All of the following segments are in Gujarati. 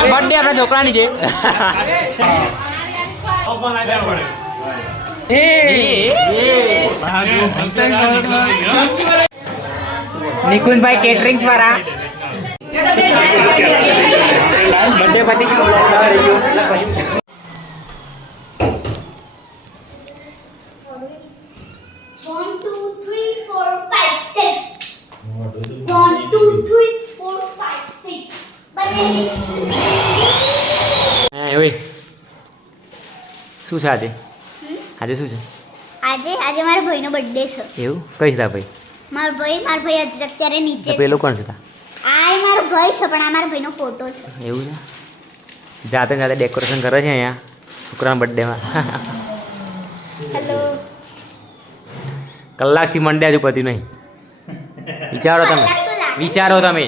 બર્થડે આપણા છોકરાની છે. નિકુંજભાઈ કેટરિંગ્સ વાળા. બર્થડે પતિ ઓય શું છે આજે? આજે શું છે? આજે આજે મારા ભાઈનો બર્થડે છે. એવું? કઈ છે તારા ભાઈ? મારો ભાઈ મારો ભાઈ આજે અત્યારે નીચે છે પેલો કોણ છે તા આ એ મારો ભાઈ છે પણ આ મારા ભાઈનો ફોટો છે. એવું છે? જાતે જાતે ડેકોરેશન કરે છે અહીંયા છોકરાના બર્થડેમાં હેલો કલાકથી મંડ્યા હજુ પતિ નહીં. વિચારો તમે. વિચારો તમે.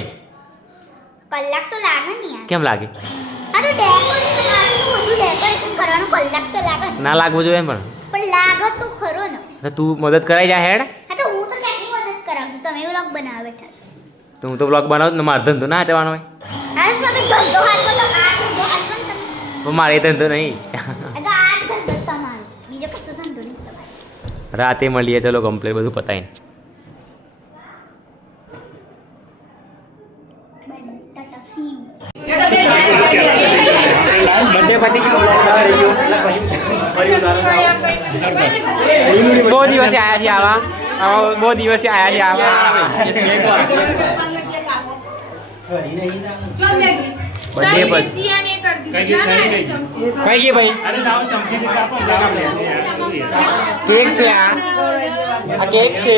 કલાક તો લાગે કેમ લાગે આ તો ડેકોરેશન આટલું બધું ડેકોરેશન કરવાનું કલાક તો લાગે ના લાગવું જોઈએ પણ. પણ લાગે તો ખરો ને. તું મદદ કરાઈ જા હેડ. હા તો હું તો કેટલી મદદ કરાવું. તમે વ્લોગ બનાવવા બેઠા છો. તો હું તો બ્લોગ બનાવું ને મારો ધંધો ના જવાનો હોય. હા તો તમે ધંધો હાથમાં તો આ ધંધો તમે. પણ મારે ધંધો નહીં. આ ધંધો તમારો. બીજો કશો ધંધો નહીં રાતે મળીએ ચલો કમ્પ્લેટ બધું પતાવીને ટાટા સી બર્થડે પતિ બહુ દિવસે આયા છે આવા. આવા બહુ દિવસે આયા છે આવા. કઈ ગઈ? ભાઈ? કેક છે આ. આ કેક છે.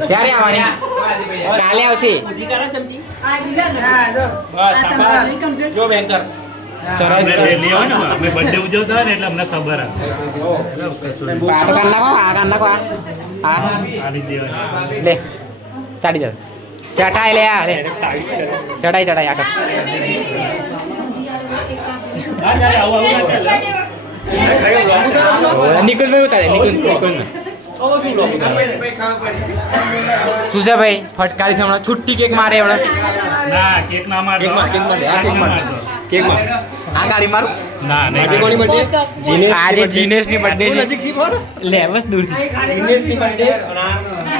ક્યારે આવવાની. કાલે આવશે. જો બેંકર સરસ અમે બર્થડે ઉજવતા હોય ને એટલે અમને ખબર આ તો કાન નાખો આ કાન નાખો આ. આ. આલી દેવાની. લે ચાડી ચાલ ચટાઈ લે આ લે. ચટાઈ ચટાઈ આગળ હા ચાલે આવું આવું ના ચાલે. નિકુંજ ભાઈ ઉતારે નિકુંજ નિકુંજ. શું છે ભાઈ? ફટકારી છે હમણાં. છુટ્ટી કેક મારે હમણાં ના કેક ના મારતો. કેક માર, કેક માર આ કેક માર. કેક માર આ ગાડી મારું? ના ના આજે કોની બર્થડે જીનેશ આજે જીનેશની બર્થડે છે. નજીકથી બોલ. લે બસ દૂરથી જીનેશની બર્થડે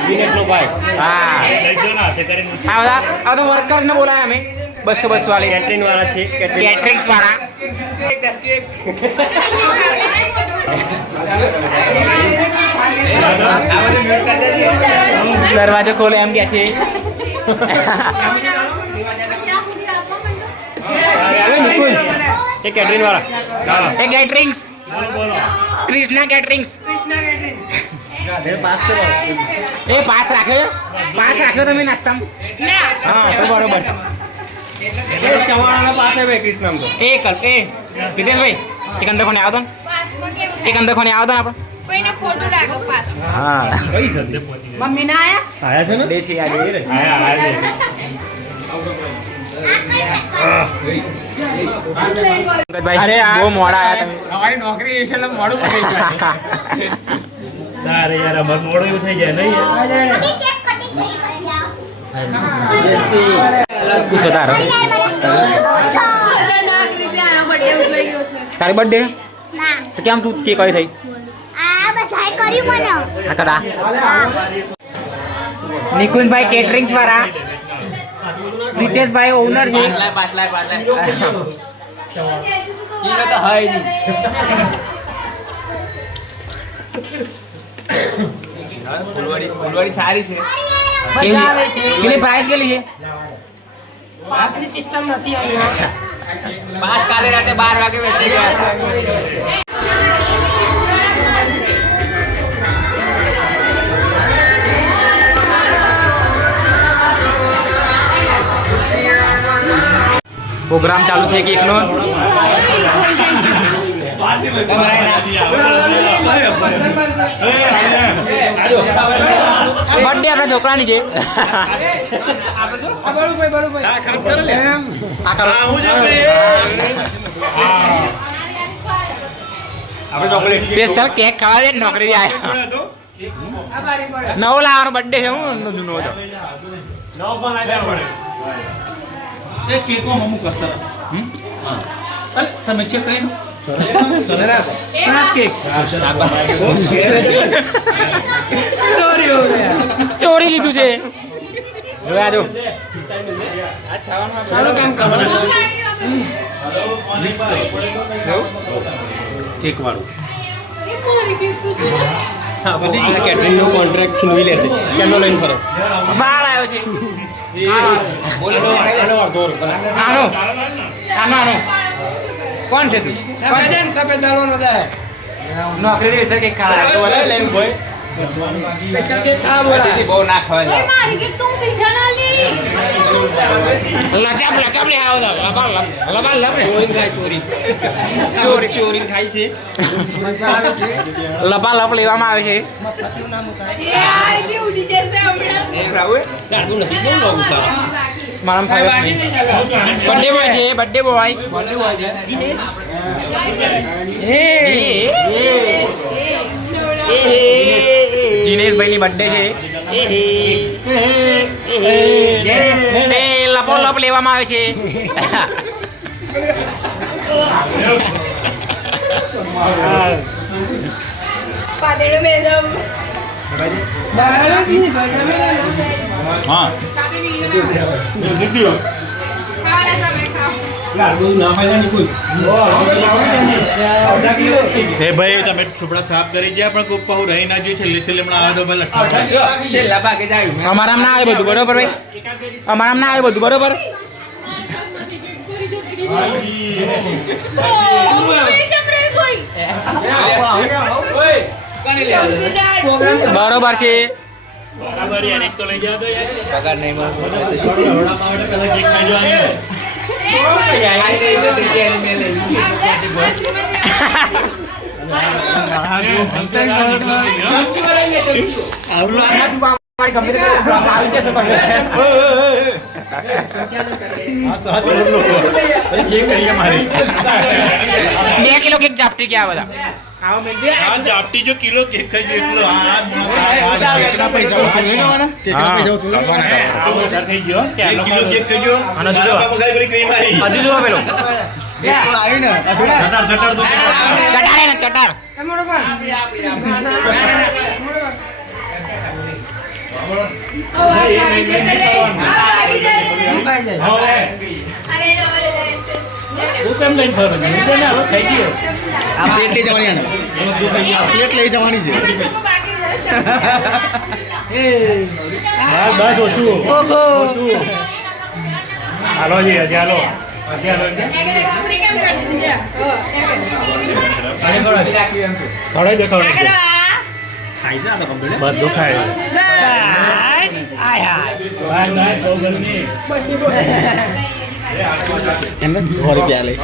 જીનેશ નો ભાઈ. હા. લઈ જાઓ ના તે કરીને. આ બધા આ તો વર્કર્સને બોલાયા અમે. બસો બસો વાળી કેટરિંગ વાળા. છે કેટરિંગ કેટરિંગ્સ વાળા દરવાજો ખોલે એમ કે છે. એ કેટરિંગ વાળા. એ કેટરિંગ્સ ક્રિષ્ના કેટરિંગ્સ એ પાસ છે બોલો. એ પાસ રાખ્યો પાસ રાખ્યો તમે નાસ્તામાં? હા તો બરોબર. એ ચવાણાનો પાસ છે ભાઈ ક્રિષ્નામ તો. એ કલ એ હિતેશભાઈ એક અંદર કોને આવો તો ને? એક અંદર કોને આવતા ને આપણે? કોઈને ખોટું લાગે હા. કઈ પહોંચી ગયા. મમ્મી ના આયા? આયા છે ને? આયા આયા તારી? બર્થડે ના. તો કેમ તું કે કઈ થઈ? આ બધાય કર્યું મને. આ કડા નિકુંજભાઈ કેટરિંગ્સ વાળા. રીતેશભાઈ ઓનર છે. કેવી કેટલી પ્રાઇસ કેટલી છે? પાસની સિસ્ટમ નથી આવી પાંચ કાલે રાતે બાર વાગે વેચી ગયા. પ્રોગ્રામ ચાલુ છે કેકનો બર્થડે આપણા છોકરાની છે. આ કરો આપણે ચોકલેટ. સ્પેશિયલ કેક ખાવા દે નોકરી આયા નવ લાવવાનો બર્થડે છે હું જૂનો હતો. નવો ફોન આવ્યા પડે એ કેકમાં અમુક સરસ અરે તમે ચેક કરી સરસ. સરસ. કેક. ચોરી લીધું છે. જોયા આજો ચાલો કામ કરો? કેક વાળું કેટરિંગ નો કોન્ટ્રાક્ટ છીનવી લેશે. કેમનો લઈને ફરો. બહાર આવ્યો છે. આનો આનો. આનો આનો. કોણ છે તું? કોણ છે? સફેદ સફેદ દાવાનો થાય નોકરી દે સર કેક ખાવા? બોલે ભાઈ? સ્પેશિયલ કેક ખા બોલા બહુ ના ખવાય. મારી કે તું બીજા ના લી લચાપ લચાપ લે આવો તો. લબા લબા લબ ચોરી ખાય ચોરી. ચોરી ચોરી ખાય છે. મજા આવે છે લબા લબ લેવામાં આવે છે. મફતનું ના મુકાય એ આ રીતે ઉડી જશે હમણાં. એ રાહુ લાડુ નથી કેમ લો ઉતાર. મારા ફાઈવ બર્થડે બોય છે બર્થડે બોય જીનેશભાઈ ની બર્થડે છે. લપો લપ લેવામાં આવે છે હા હે ભાઈ તમે છોપડા સાફ કરી ગયા પણ કોઈ પાહુ રહી ના જોઈ છેલ્લે છેલ્લે હમણાં આવે તો ભલે અમારામાં ના આવે બધું, બરોબર ભાઈ? અમારામાં ના આવે બધું, બરોબર? બરોબર છે. બરાબર, યાર, એક તો લઈ જાવ તો, યાર. હવડામાં આવે તો બે કિલો કેક ઝાપટી ગયા બધા આ જાપટી જો કિલો કેક આ પૈસા વસૂલ પૈસા વસૂલ આ થઈ ગયો કે કિલો હજુ જુઓ પેલો ચટાર ચટાર તો ચટારે ને ચટાર તમારો કોણ મુકાઈ જાય તું કેમ લઈને ફરો? છું? હું તને હવે ગયો. આ પ્લેટ લઈ જવાની આને આ પ્લેટ લઈ જવાની છે. બસ બસ ઓછું ઓછું હાલો જી હજી હાલો. બધું ખાય આય હાય. બાય બાય બહુ ગરમી. એને ઘરે પ્યા લઈ